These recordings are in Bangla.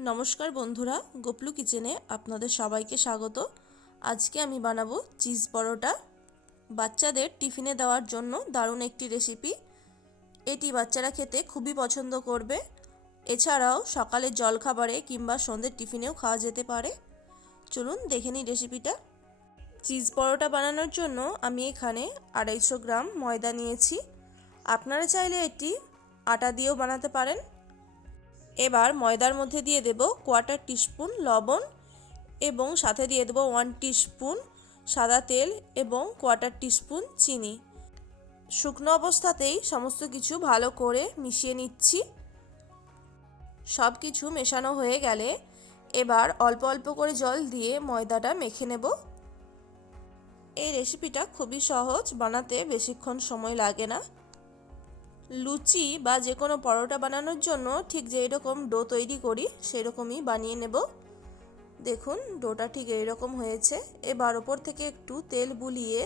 নমস্কার বন্ধুরা, গোপলু কিচেনে আপনাদের সবাইকে স্বাগত। আজকে আমি বানাবো চিজ পরোটা। বাচ্চাদের টিফিনে দেওয়ার জন্য দারুণ একটি রেসিপি। এটি বাচ্চারা খেতে খুবই পছন্দ করবে। এছাড়াও সকালের জলখাবারে কিংবা সন্ধ্যের টিফিনেও খাওয়া যেতে পারে। চলুন দেখে নিই রেসিপিটা। চিজ পরোটা বানানোর জন্য আমি এখানে 250 গ্রাম ময়দা নিয়েছি। আপনারা চাইলে এটি আটা দিয়েও বানাতে পারেন। এবার ময়দার মধ্যে দিয়ে দেব 1/4 টিস্পুন লবণ এবং সাথে দিয়ে দেব 1 টিস্পুন সাদা তেল এবং 1/4 টিস্পুন চিনি। শুকনো অবস্থাতেই সমস্ত কিছু ভালো করে মিশিয়ে নিচ্ছি। সব কিছু মেশানো হয়ে গেলে এবার অল্প অল্প করে জল দিয়ে ময়দাটা মেখে নেব। এই রেসিপিটা খুবই সহজ, বানাতে বেশিক্ষণ সময় লাগে না। লুচি বা যে কোনো পরোটা বানানোর জন্য ঠিক যেই রকম ডো তৈরি করি সেই রকমই বানিয়ে নেব। দেখুন ডোটা ঠিক এইরকম হয়েছে। এবার ওপর থেকে একটু তেল বুলিয়ে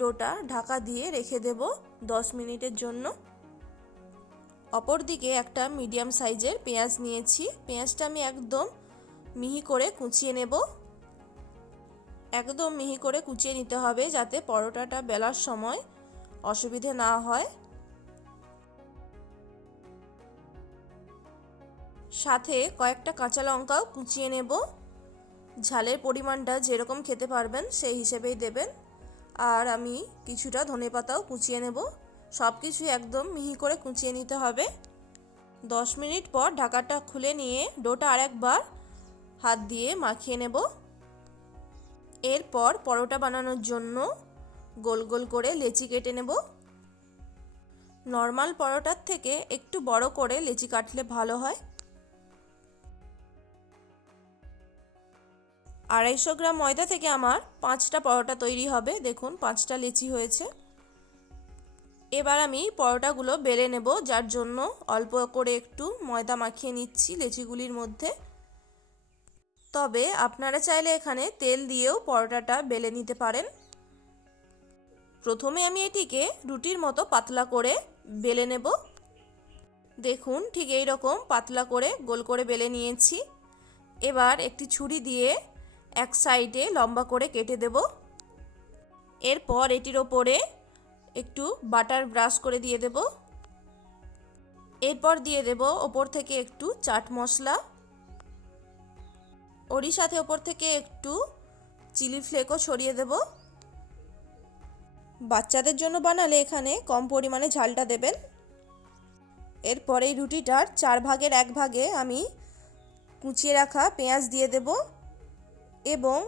ডোটা ঢাকা দিয়ে রেখে দেব 10 মিনিটের জন্য। অপর দিকে একটা মিডিয়াম সাইজের পেঁয়াজ নিয়েছি। পেঁয়াজটা আমি একদম মিহি করে কুচিয়ে নেব। একদম মিহি করে কুচিয়ে নিতে হবে যাতে পরোটাটা বেলার সময় অসুবিধে না হয়। সাথে কয়েকটা কাঁচা লঙ্কাও কুচিয়ে নেব। ঝালের পরিমাণটা যেরকম খেতে পারবেন সেই হিসেবেই দেবেন। আর আমি কিছুটা ধনেপাতাও কুচিয়ে নেব। সব কিছু একদম মিহি করে কুচিয়ে নিতে হবে। 10 মিনিট পর ঢাকাটা খুলে নিয়ে ডোটা আরেকবার হাত দিয়ে মাখিয়ে নেব। এরপর পরোটা বানানোর জন্য গোল গোল করে লেচি কেটে নেব। নর্মাল পরোটার থেকে একটু বড় করে লেচি কাটলে ভালো হয়। 250 গ্রাম ময়দা থেকে আমার 5টা পরোটা তৈরি হবে। দেখুন 5টা লেচি হয়েছে। এবার আমি পরোটাগুলো বেলে নেব, যার জন্য অল্প করে একটু ময়দা মাখিয়ে নিচ্ছি লেচিগুলির মধ্যে। তবে আপনারা চাইলে এখানে তেল দিয়েও পরোটাটা বেলে নিতে পারেন। প্রথমে আমি এটিকে রুটির মতো পাতলা করে বেলে নেব। দেখুন ঠিক এই রকম পাতলা করে গোল করে বেলে নিয়েছি। এবার একটি ছুরি দিয়ে এক সাইডে লম্বা করে কেটে দেব। এরপর এটির ওপরে একটু বাটার ব্রাশ করে দিয়ে দেব। এরপর দিয়ে দেব ওপর থেকে একটু চাট মশলা, ওরই সাথে ওপর থেকে একটু চিলি ফ্লেকও ছড়িয়ে দেব। বাচ্চাদের জন্য বানালে এখানে কম পরিমাণে ঝালটা দেবেন। এরপর এই রুটিটার 4 ভাগের 1 ভাগে আমি কুচিয়ে রাখা পেঁয়াজ দিয়ে দেব এবং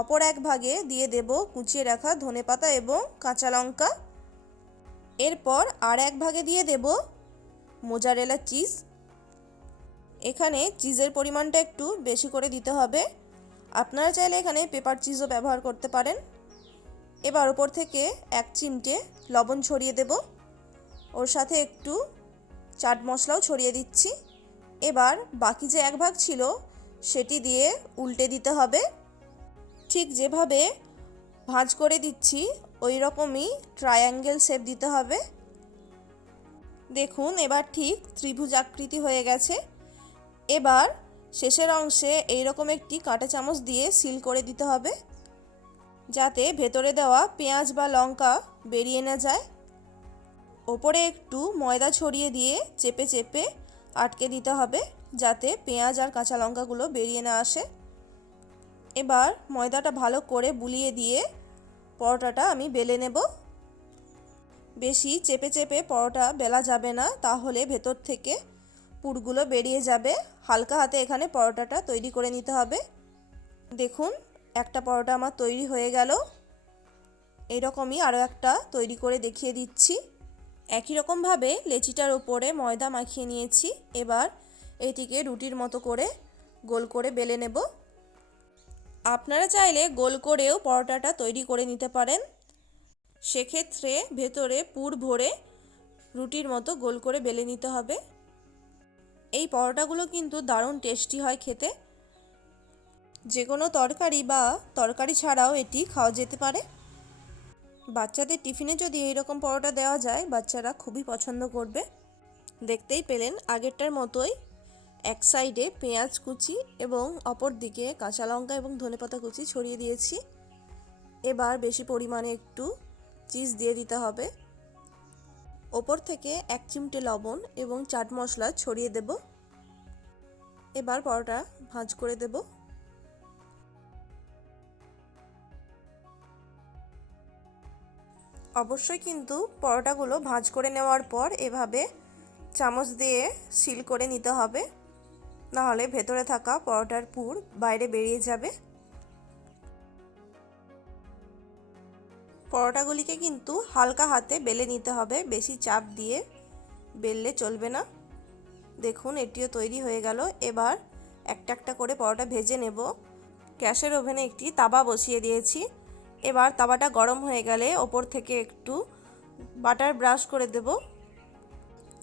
অপর 1 ভাগে দিয়ে দেব কুচিয়ে রাখা ধনেপাতা এবং কাঁচা লঙ্কা। এরপর আর 1 ভাগে দিয়ে দেব মোজারেলা চিজ। এখানে চিজের পরিমাণটা একটু বেশি করে দিতে হবে। আপনারা চাইলে এখানে পেপার চিজও ব্যবহার করতে পারেন। এবার ওপর থেকে 1 চিমটে লবণ ছড়িয়ে দেব। ওর সাথে একটু চাট মশলাও ছড়িয়ে দিচ্ছি। এবার বাকি যে 1 ভাগ ছিল সেটি দিয়ে উল্টে দিতে হবে। ঠিক যেভাবে ভাঁজ করে দিচ্ছি ওই রকমই ট্রায়াঙ্গেল শেপ দিতে হবে। দেখুন এবার ঠিক ত্রিভুজ আকৃতি হয়ে গেছে। এবার শেষের অংশে এইরকম একটি কাঁটা চামচ দিয়ে সিল করে দিতে হবে যাতে ভেতরে দেওয়া পেঁয়াজ বা লঙ্কা বেরিয়ে না যায়। ওপরে একটু ময়দা ছড়িয়ে দিয়ে চেপে চেপে আটকে দিতে হবে যাতে পেঁয়াজ আর কাঁচা লঙ্কাগুলো বেরিয়ে না আসে। এবার ময়দাটা ভালো করে বুলিয়ে দিয়ে পরোটাটা আমি বেলে নেব। বেশি চেপে চেপে পরোটা বেলা যাবে না, তাহলে ভেতর থেকে পুরগুলো বেরিয়ে যাবে। হালকা হাতে এখানে পরোটাটা তৈরি করে নিতে হবে। দেখুন একটা পরোটা আমার তৈরি হয়ে গেল। এইরকমই আরও একটা তৈরি করে দেখিয়ে দিচ্ছি। একই রকমভাবে লেচিটার উপরে ময়দা মাখিয়ে নিয়েছি। এবার এটিকে রুটির মতো করে গোল করে বেলে নেব। আপনারা চাইলে গোল করেও পরোটাটা তৈরি করে নিতে পারেন। সেক্ষেত্রে ভেতরে পুর ভরে রুটির মতো গোল করে বেলে নিতে হবে। এই পরোটাগুলো কিন্তু দারুণ টেস্টি হয় খেতে। যে কোনো তরকারি বা তরকারি ছাড়াও এটি খাওয়া যেতে পারে। বাচ্চাদের টিফিনে যদি এইরকম পরোটা দেওয়া যায় বাচ্চারা খুবই পছন্দ করবে। দেখতেই পেলেন আগেরটার মতোই এক সাইডে পেঁয়াজ কুচি এবং অপর দিকে কাঁচা লঙ্কা এবং ধনেপাতা কুচি ছড়িয়ে দিয়েছি। এবার বেশি পরিমাণে একটু চিজ দিয়ে দিতে হবে। ওপর থেকে 1 চিমটে লবণ এবং চাট মশলা ছড়িয়ে দেব। এবার পরোটা ভাঁজ করে দেব। অবশ্যই কিন্তু পরোটাগুলো ভাঁজ করে নেওয়ার পর এভাবে চামচ দিয়ে সিল করে নিতে হবে, নাহলে ভেতরে থাকা পরোটার পুর বাইরে বেরিয়ে যাবে। পরোটাগুলিকে কিন্তু হালকা হাতে বেলে নিতে হবে, বেশি চাপ দিয়ে বেললে চলবে না। দেখুন এটিও তৈরি হয়ে গেল। এবার একটা একটা করে পরোটা ভেজে নেব। গ্যাসের ওভেনে একটি তাওয়া বসিয়ে দিয়েছি। এবার তাওয়াটা গরম হয়ে গেলে ওপর থেকে একটু বাটার ব্রাশ করে দেব।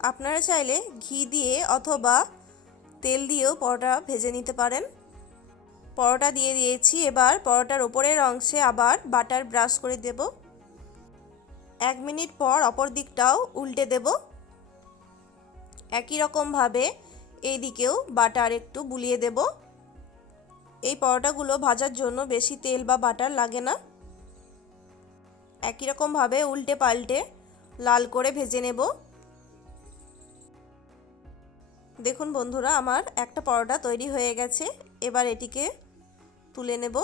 আপনারা চাইলে ঘি দিয়ে অথবা তেল দিয়েও পরোটা ভেজে নিতে পারেন। পরোটা দিয়ে দিয়েছি। এবার পরোটার ওপরের অংশে আবার বাটার ব্রাশ করে দেব। 1 মিনিট পর অপর দিকটাও উল্টে দেব। একই রকমভাবে এই দিকেও বাটার একটু বুলিয়ে দেব। এই পরোটাগুলো ভাজার জন্য বেশি তেল বা বাটার লাগে না। একই রকমভাবে উল্টে পাল্টে লাল করে ভেজে নেব। দেখুন বন্ধুরা, আমার একটা পরোটা তৈরি হয়ে গেছে। এবার এটিকে তুলে নেব।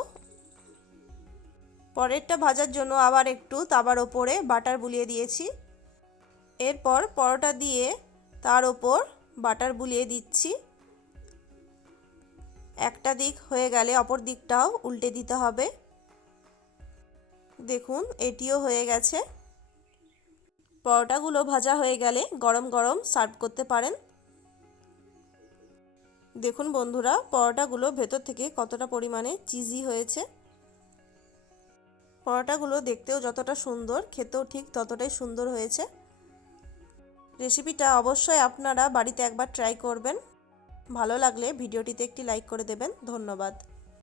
পরেরটা ভাজার জন্য আবার একটু তাওয়ার ওপরে বাটার বুলিয়ে দিয়েছি। এরপর পরোটা দিয়ে তার ওপর বাটার বুলিয়ে দিচ্ছি। একটা দিক হয়ে গেলে অপর দিকটাও উল্টে দিতে হবে। দেখুন এটিও হয়ে গেছে। পরোটাগুলো ভাজা হয়ে গেলে গরম গরম সার্ভ করতে পারেন। দেখুন বন্ধুরা, পরোটাগুলো ভেতর থেকে কতটা পরিমাণে চিজি হয়েছে। পরোটাগুলো দেখতেও যতটা সুন্দর, খেতেও ঠিক ততটাই সুন্দর হয়েছে। রেসিপিটা অবশ্যই আপনারা বাড়িতে একবার ট্রাই করবেন। ভালো লাগলে ভিডিওটিতে একটি লাইক করে দেবেন। ধন্যবাদ।